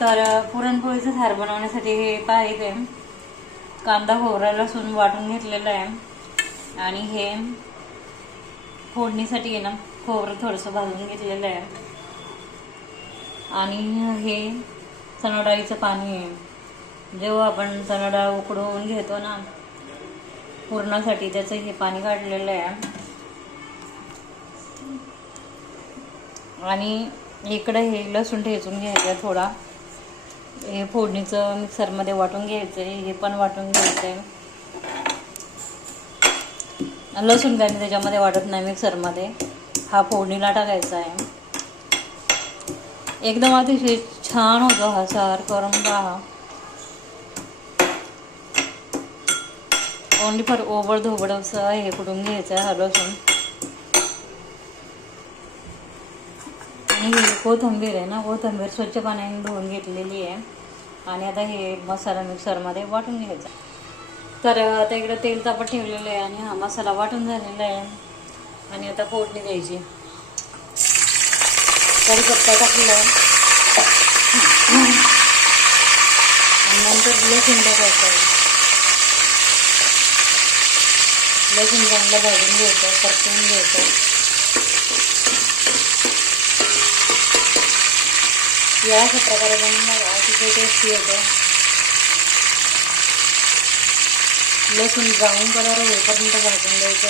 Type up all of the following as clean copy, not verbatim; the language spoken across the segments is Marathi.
तर पुरणपोळीचं थार बनवण्यासाठी हे पाहिजे कांदा खोबरा लसूण वाटून घेतलेला आहे आणि हे फोडणीसाठी आहे ना खोबरं थोडंसं भाजून घेतलेलं आहे आणि हे चणा डाळीचं पाणी आहे. जेव्हा आपण चणा डाळ उकडवून घेतो ना पुरणासाठी त्याचं हे पाणी काढलेलं आहे आणि इकडे हे लसूण ठेचून घ्यायचं थोडा, हे फोडणीचं मिक्सरमध्ये वाटून घ्यायचं आहे, हे पण वाटून घ्यायचं आहे. लसूण काही त्याच्यामध्ये वाटत नाही मिक्सरमध्ये, हा फोडणीला टाकायचा आहे. एकदम अतिशय छान होतो हा सार, करून पहा. ओन्ली फॉर ओबड असं हे कुठून घ्यायचं आहे हा लसूण. आणि ही कोथिंबीर आहे ना, कोथिंबीर स्वच्छ पाण्याने धुवून घेतलेली आहे आणि आता हे मसाला मिक्सरमध्ये वाटून घ्यायचा. तर आता इकडे तेल तापत ठेवलेलं आहे आणि हा मसाला वाटून झालेला आहे आणि आता फोडणी द्यायची. कढीपत्ता टाकला आणि नंतर लसूण टाकायचं. लसूण चांगलं भाजून घ्यायचं, परतून घ्यायचं. या अशा प्रकारे बनवून अतिशय टेस्टी येतं. लसूण ब्राऊन कलर होईपर्यंत भाजून द्यायचं,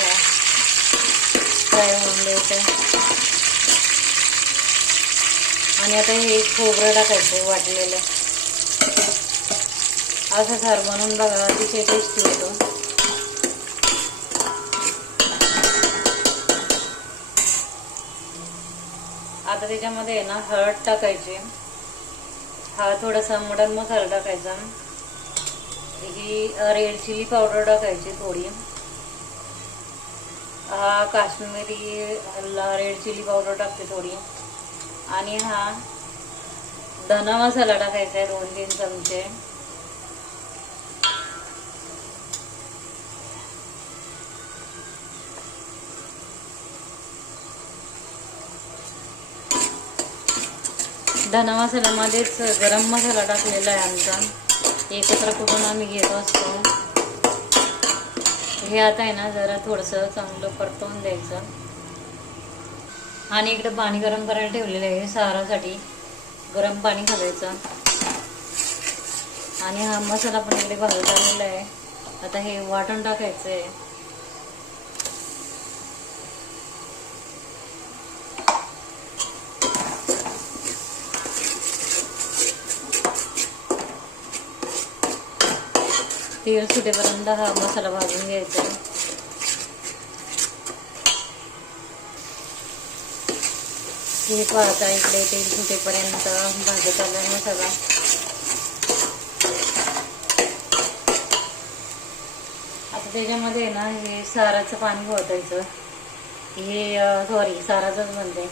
फ्राय होऊन द्यायचं. आणि आता हे खोबरं टाकायचं वाटलेलं. असं सार बनवून बघा, अतिशय टेस्टी होतो. आता त्याच्यामध्ये ना हळद टाकायची, हा थोडासा मटन मसाला टाकायचा, ही रेड चिली पावडर टाकायची थोडी, हा काश्मीरी रेड चिली पावडर टाकते थोडी, आणि हा धना मसाला टाकायचा आहे 2-3 चमचे. धना मसाल्यामध्येच गरम मसाला टाकलेला आहे आमचा, एकत्र करून आम्ही घेत असतो. हे आता आहे ना जरा थोडंसं चांगलं परतवून द्यायचं. आणि इकडे पाणी गरम करायला ठेवलेलं आहे सारासाठी, गरम पाणी घालायचं. आणि हा मसाला पण इकडे भाजत आलेला आहे. आता हे वाटण टाकायचं आहे. तेल सुटेपर्यंत हा मसाला भाजून घ्यायचा. हे पाहता इकडे तेल सुटेपर्यंत भाजत आला मसाला. आता त्याच्यामध्ये ना हे साराचं पाणी ओतायचं. हे सॉरी साराचंच म्हणते,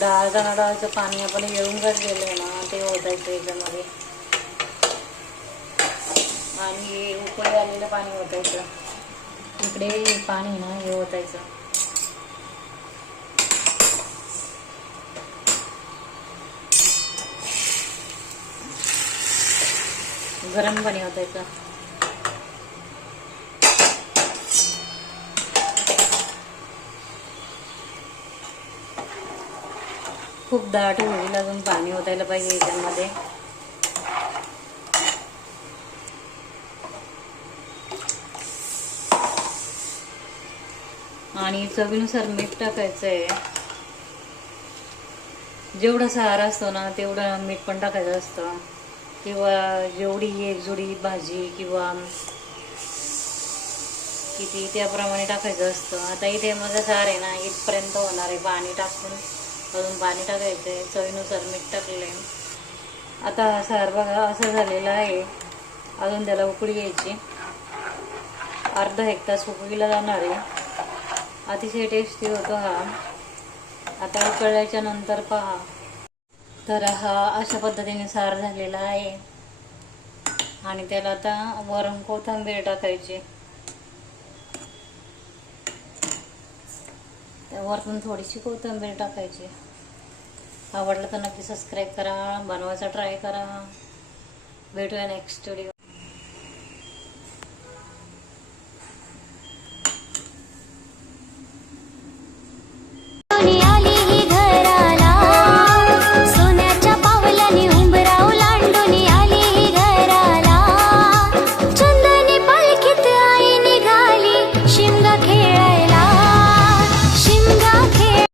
डाळचं पाणी आपण येळून काढलेलं आहे ना ते ओतायचं याच्यामध्ये. आणि उकळी आलेलं पाणी ओतायचं. इकडे पाणी ना हे ओतायचं. गरम पाणी ओतायचं. खूप दाट होईल, अजून पाणी ओतायला पाहिजे याच्यामध्ये. आणि चवीनुसार मीठ टाकायचं आहे. जेवढा सार असतो ना तेवढं मीठ पण टाकायचं असतं, किंवा जेवढी एक जोडी भाजी किंवा किती त्याप्रमाणे टाकायचं असतं. आता इथे माझं सार आहे ना इथपर्यंत होणार आहे, पाणी टाकून अजून पाणी टाकायचं आहे. चवीनुसार मीठ टाकलं आहे. आता हा सार बघा असं झालेला आहे. अजून त्याला उकळी यायची, अर्धा 1 तास उकळीला जाणार आहे. अतिशय टेस्टी होतो हा. आता उकळल्याच्या नंतर पहा, तर हा अशा पद्धतीने सार झालेला आहे. आणि त्याला आता वरून कोथिंबीर टाकायची, वरून थोडीशी कोथिंबीर टाकायची. आवडलं तर नक्की सबस्क्राईब करा, बनवायचा ट्राय करा. भेटूया नेक्स्ट व्हिडिओ.